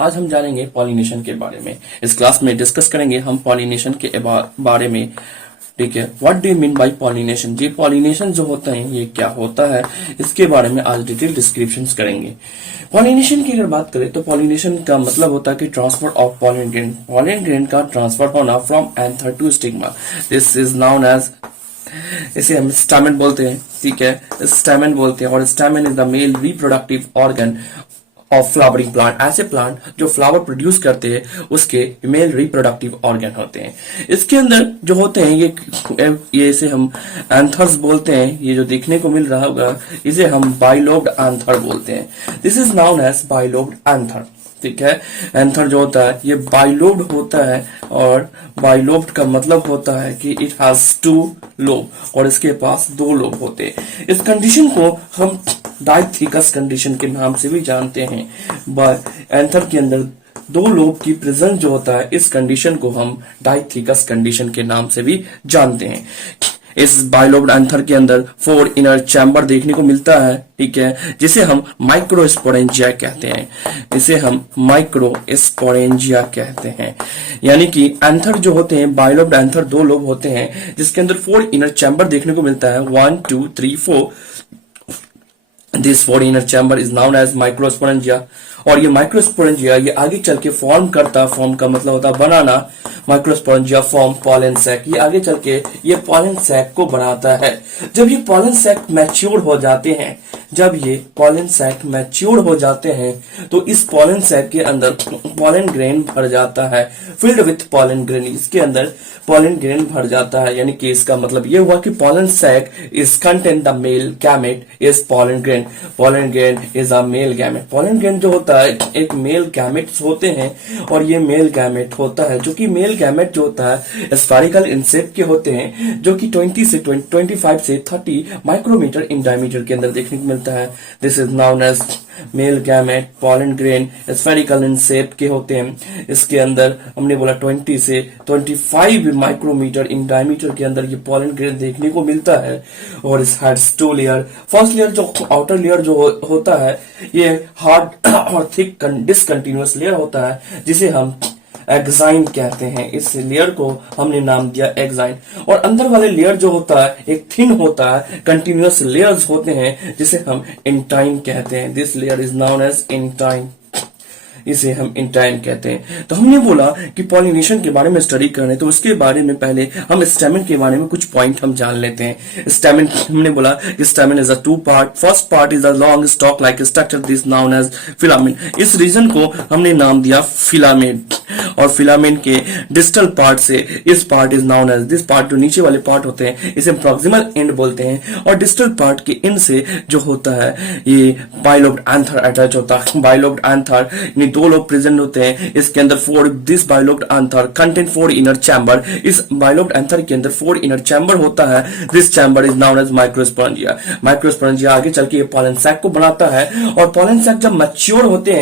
आज हम जानेंगे पॉलिनेशन के बारे में। इस क्लास में डिस्कस करेंगे हम पॉलिनेशन के बारे में। ठीक है, what do you mean by pollination? जी, पॉलिनेशन जो होता है ये क्या होता है, इसके बारे में आज डिटेल डिस्क्रिप्शन करेंगे। पॉलिनेशन की अगर बात करें तो पॉलिनेशन का मतलब होता है कि transfer of pollen grain, pollen grain का ट्रांसफर होना from anther to stigma. This is known as, इसे हम स्टैमेन बोलते हैं। ठीक है, स्टैमेन बोलते हैं, और stamen is the male reproductive organ of flowering plant. ऐसे प्लांट जो फ्लावर प्रोड्यूस करते हैं उसके मेल रिप्रोडक्टिव ऑर्गन होते हैं। इसके अंदर जो होते हैं ये इसे हम एंथर्स बोलते हैं। ये जो देखने को मिल रहा होगा इसे हम बाइलोब्ड एंथर बोलते हैं। This is known as bilobed anther. ठीक है, एंथर जो होता है ये बाइलोब्ड होता है, और बाइलोब्ड का मतलब होता है कि इट हैज टू लोब, और इसके पास दो लोब होते हैं। इस कंडीशन को हम डाइथिकस कंडीशन के नाम से भी जानते हैं। एंथर के अंदर दो लोब की प्रेजेंस जो होता है इस कंडीशन को हम डाइथिकस कंडीशन के नाम से भी जानते हैं। इस बाइलोब्ड एंथर के अंदर 4 इनर चैम्बर देखने को मिलता है। ठीक है, जिसे हम माइक्रोस्पोरेंजिया कहते हैं। इसे हम माइक्रोस्पोरेंजिया कहते हैं। यानी कि एंथर जो होते हैं, बाइलोब्ड एंथर दो लोब होते हैं जिसके अंदर 4 इनर चैम्बर देखने को मिलता है। 1 2 3 4। This 4 inner chamber is known as microsporangia। और ये माइक्रोस्पोरेंजिया ये आगे चल के फॉर्म का मतलब होता है बनाना। माइक्रोस्पोरेंजिया फॉर्म पॉलन सैक, ये आगे चल के ये पॉलन सैक को बनाता है। जब ये पॉलन सैक मैच्योर हो जाते हैं, तो इस पॉलन सैक के अंदर पॉलन ग्रेन भर जाता है, फिल्ड विथ पॉलन ग्रेन। इसके अंदर पॉलन ग्रेन भर जाता है, यानी कि इसका मतलब ये हुआ कि pollen sac is contain the male gamete is pollen grain. Pollen grain is a male gamete. Pollen grain जो होता है एक मेल गैमेट्स होते हैं, और ये मेल गैमेट होता है जो कि मेल गैमेट जो होता है स्फेरिकल इन शेप के होते हैं, जो कि 25 से 30 माइक्रोमीटर इन डायमीटर के अंदर देखने को मिलता है। This is known as male gamete. Pollen grain spherical in shape के होते हैं। इसके अंदर हमने बोला 20 से 25 माइक्रोमीटर इन डायमीटर के अंदर ये पॉलन ग्रेन देखने को मिलता है। और इस हैड्स 2 लेयर। फर्स्ट लेयर जो आउटर लेयर जो होता है ये हार्ड और थिक डिसकंटिन्यूअस लेयर होता है, जिसे हम एक्साइन कहते हैं। इस लेयर को हमने नाम दिया एक्साइन। और अंदर वाले लेयर जो होता है एक थिन होता है, कंटिन्यूअस लेयर्स होते हैं, जिसे हम इंटाइन कहते हैं। This layer is known as intine. इसे हम इंटाइन कहते हैं। तो हमने बोला कि पॉलिनेशन के बारे में स्टडी करें, तो उसके बारे में पहले हम स्टेमन के बारे में कुछ पॉइंट हम जान लेते हैं। स्टेमन, हमने बोला कि stamen is a 2 part. First part is a long stalk like structure, this known as filament. इस रीजन को हमने नाम दिया फिलामेंट। और फिलामेंट के डिस्टल पार्ट से इस part is known as, this part जो नीचे वाले पार्ट होते हैं इसे प्रॉक्सिमल एंड बोलते हैं, और डिस्टल पार्ट के एंड से जो होता है ये बाइलोब्ड एंथर अटैच होता है। बाइलोब्ड एंथर 2 लोब प्रेजेंट होते हैं। इसके अंदर this bilobed anther contain 4 inner chamber. इस बाइलोब्ड एंथर के अंदर 4 इनर चैम्बर होता है। This chamber is known as microsporangia. Microsporangia आगे चल के ये पॉलन सैक को बनाता है, और पॉलन सैक जब मैच्योर होते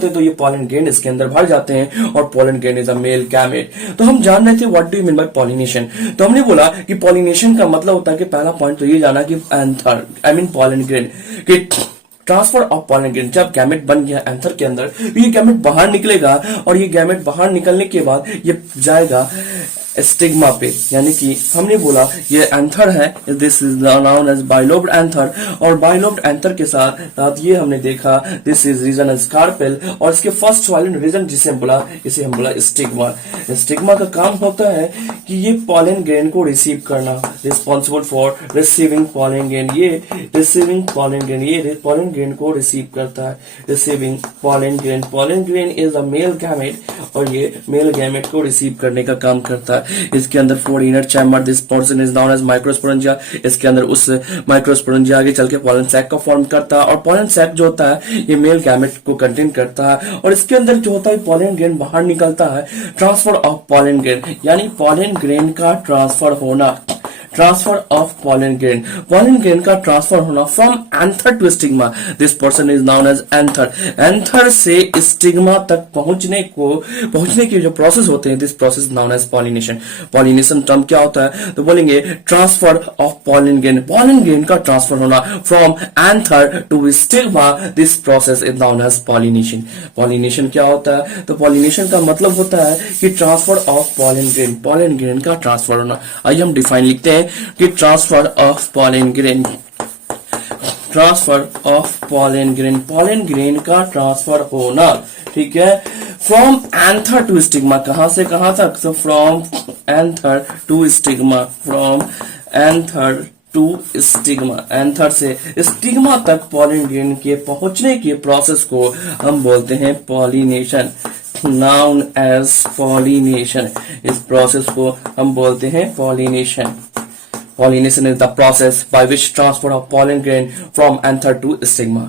हैं तो ये पॉलन ग्रेन इसके अंदर भर जाते हैं, और pollen grain is a male gamete. तो हम जान रहे थे what do you mean by pollination. तो हमने बोला कि पॉलिनेशन का मतलब होता है कि पहला पॉइंट तो ये जाना कि एंथर पॉलन ग्रेन के ट्रांसफर ऑफ पॉलन ग्रेन। जब गैमेट बन गया एंथर के अंदर, तो ये गैमेट बाहर निकलेगा, और ये गैमेट बाहर निकलने के बाद ये जाएगा स्टिग्मा पे। यानी कि हमने बोला ये एंथर है, this is known as bilobed anther. और बाइलोब्ड एंथर के साथ ये हमने देखा this is region as carpel, और इसके फर्स्ट वाले रीजन जिसे हम बोला इसे हम बोला स्टिग्मा। स्टिग्मा का काम होता है कि ये पॉलन ग्रेन को रिसीव करना, responsible for receiving pollen grain. ये रिसीविंग पॉलन ग्रेन, ये पॉलन ग्रेन को रिसीव करता है। Receiving pollen grain, pollen grain is a male gamete, और ये मेल गैमेट को रिसीव करने का काम करता है। इसके अंदर 4 inner chamber, this portion is known as microsporangia. इसके अंदर उस माइक्रोस्पोरेंजिया आगे चल के पॉलन सैक का फॉर्म करता है, और पॉलन सैक जो होता है ये मेल गैमेट को कंटेन करता है, और इसके अंदर जो होता है पॉलन ग्रेन बाहर निकलता है। ट्रांसफर ऑफ पॉलन ग्रेन, यानी पॉलन ग्रेन का ट्रांसफर होना। ट्रांसफर ऑफ पॉलन ग्रेन का ट्रांसफर होना from anther to stigma, this person is known as anther. Anther से स्टिग्मा तक पहुंचने की जो प्रोसेस होते हैं, this process known as pollination. Pollination term क्या होता है, तो बोलेंगे ट्रांसफर ऑफ पॉलन ग्रेन का ट्रांसफर होना from anther to stigma, this process is known as pollination. Pollination क्या होता है, तो पॉलिनेशन का मतलब होता है कि ट्रांसफर ऑफ पॉलन ग्रेन का ट्रांसफर होना। आइए हम डिफाइन लिखते हैं कि transfer of pollen grain pollen grain का ट्रांसफर होना, ठीक है, फ्रॉम एंथर टू स्टिग्मा, कहां से कहां तक, तो from anther to stigma, anther से स्टिग्मा तक पॉलन ग्रेन के पहुंचने के प्रोसेस को हम बोलते हैं पॉलिनेशन, नाउन एज पॉलिनेशन। इस प्रोसेस को हम बोलते हैं pollination. Pollination is the process by which transfer of pollen grain from anther to stigma.